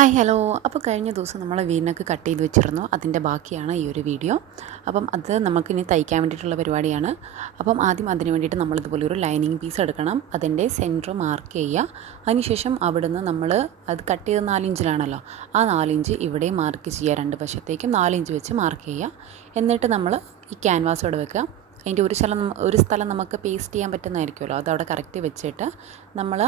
Hi hello. അപ്പോൾ കഴിഞ്ഞ ദിവസം നമ്മൾ വീനക്ക് കട്ട് ചെയ്ത് വെച്ചിരുന്നു. അതിൻ്റെ ബാക്കിയാണ് ഈ ഒരു വീഡിയോ. അപ്പം അത് നമുക്കിനി തയ്ക്കാൻ വേണ്ടിയിട്ടുള്ള പരിപാടിയാണ്. അപ്പം ആദ്യം അതിന് വേണ്ടിയിട്ട് നമ്മളിതുപോലെ ഒരു ലൈനിങ് പീസ് എടുക്കണം. അതിൻ്റെ സെൻറ്റർ മാർക്ക് ചെയ്യുക. അതിനുശേഷം അവിടുന്ന് നമ്മൾ അത് കട്ട് ചെയ്ത് 4 ഇഞ്ചിലാണല്ലോ, ആ 4 ഇഞ്ച് ഇവിടെ മാർക്ക് ചെയ്യുക. രണ്ട് വശത്തേക്കും 4 ഇഞ്ച് വെച്ച് മാർക്ക് ചെയ്യുക. എന്നിട്ട് നമ്മൾ ഈ ക്യാൻവാസ് ഇവിടെ വെക്കുക. അതിൻ്റെ ഒരു സ്ഥലം നമുക്ക് പേസ്റ്റ് ചെയ്യാൻ പറ്റുന്നതായിരിക്കുമല്ലോ, അതവിടെ കറക്റ്റ് വെച്ചിട്ട് നമ്മൾ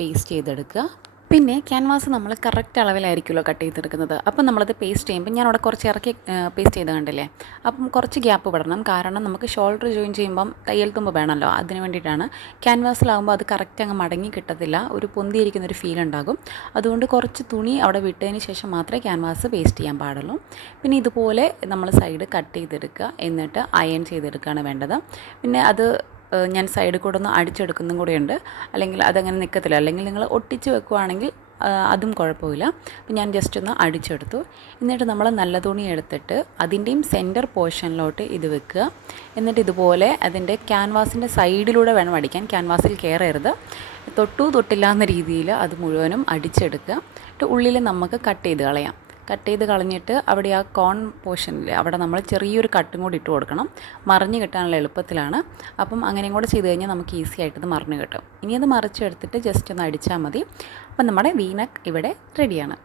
പേസ്റ്റ് ചെയ്തെടുക്കുക. പിന്നെ ക്യാൻവാസ് നമ്മൾ കറക്റ്റ് അളവിലായിരിക്കുമല്ലോ കട്ട് ചെയ്തെടുക്കുന്നത്. അപ്പം നമ്മളത് പേസ്റ്റ് ചെയ്യുമ്പോൾ ഞാൻ അവിടെ കുറച്ച് ഇറക്കി പേസ്റ്റ് ചെയ്ത് കണ്ടില്ലേ. അപ്പം കുറച്ച് ഗ്യാപ്പ് വിടണം, കാരണം നമുക്ക് ഷോൾഡർ ജോയിൻ ചെയ്യുമ്പം തയ്യൽ തുമ്പ് വേണമല്ലോ, അതിന് വേണ്ടിയിട്ടാണ്. ക്യാൻവാസിലാകുമ്പോൾ അത് കറക്റ്റ് അങ്ങ് മടങ്ങി കിട്ടത്തില്ല, ഒരു പൊന്തിയിരിക്കുന്നൊരു ഫീൽ ഉണ്ടാകും. അതുകൊണ്ട് കുറച്ച് തുണി അവിടെ വിട്ടതിന് ശേഷം മാത്രമേ ക്യാൻവാസ് പേസ്റ്റ് ചെയ്യാൻ പാടുള്ളൂ. പിന്നെ ഇതുപോലെ നമ്മൾ സൈഡ് കട്ട് ചെയ്തെടുക്കുക, എന്നിട്ട് അയൺ ചെയ്തെടുക്കുകയാണ് വേണ്ടത്. പിന്നെ അത് ഞാൻ സൈഡിൽ കൂടെ ഒന്ന് അടിച്ചെടുക്കുന്നതും കൂടെയുണ്ട്, അല്ലെങ്കിൽ അതങ്ങനെ നിൽക്കത്തില്ല. അല്ലെങ്കിൽ നിങ്ങൾ ഒട്ടിച്ച് വെക്കുകയാണെങ്കിൽ അതും കുഴപ്പമില്ല. അപ്പം ഞാൻ ജസ്റ്റ് ഒന്ന് അടിച്ചെടുത്തു. എന്നിട്ട് നമ്മൾ നല്ല തുണി എടുത്തിട്ട് അതിൻ്റെയും സെൻറ്റർ പോർഷനിലോട്ട് ഇത് വെക്കുക. എന്നിട്ട് ഇതുപോലെ അതിൻ്റെ ക്യാൻവാസിൻ്റെ സൈഡിലൂടെ വേണം അടിക്കാൻ, ക്യാൻവാസിൽ കയറരുത്. തൊട്ടില്ല എന്ന രീതിയിൽ അത് മുഴുവനും അടിച്ചെടുക്കുക. എന്നിട്ട് ഉള്ളിൽ നമുക്ക് കട്ട് ചെയ്ത് കളയാം. കട്ട് ചെയ്ത് കളഞ്ഞിട്ട് അവിടെ ആ കോൺ പോർഷനിൽ അവിടെ നമ്മൾ ചെറിയൊരു കട്ടും കൂടി ഇട്ട് കൊടുക്കണം. മറിഞ്ഞ് കിട്ടാനുള്ള എളുപ്പത്തിലാണ്. അപ്പം അങ്ങനെയും കൂടെ ചെയ്ത് കഴിഞ്ഞാൽ നമുക്ക് ഈസി ആയിട്ടത് മറിഞ്ഞ് കിട്ടും. ഇനി അത് മറിച്ചെടുത്തിട്ട് ജസ്റ്റ് ഒന്ന് അടിച്ചാൽ മതി. അപ്പം നമ്മുടെ വീനക്ക് ഇവിടെ റെഡിയാണ്.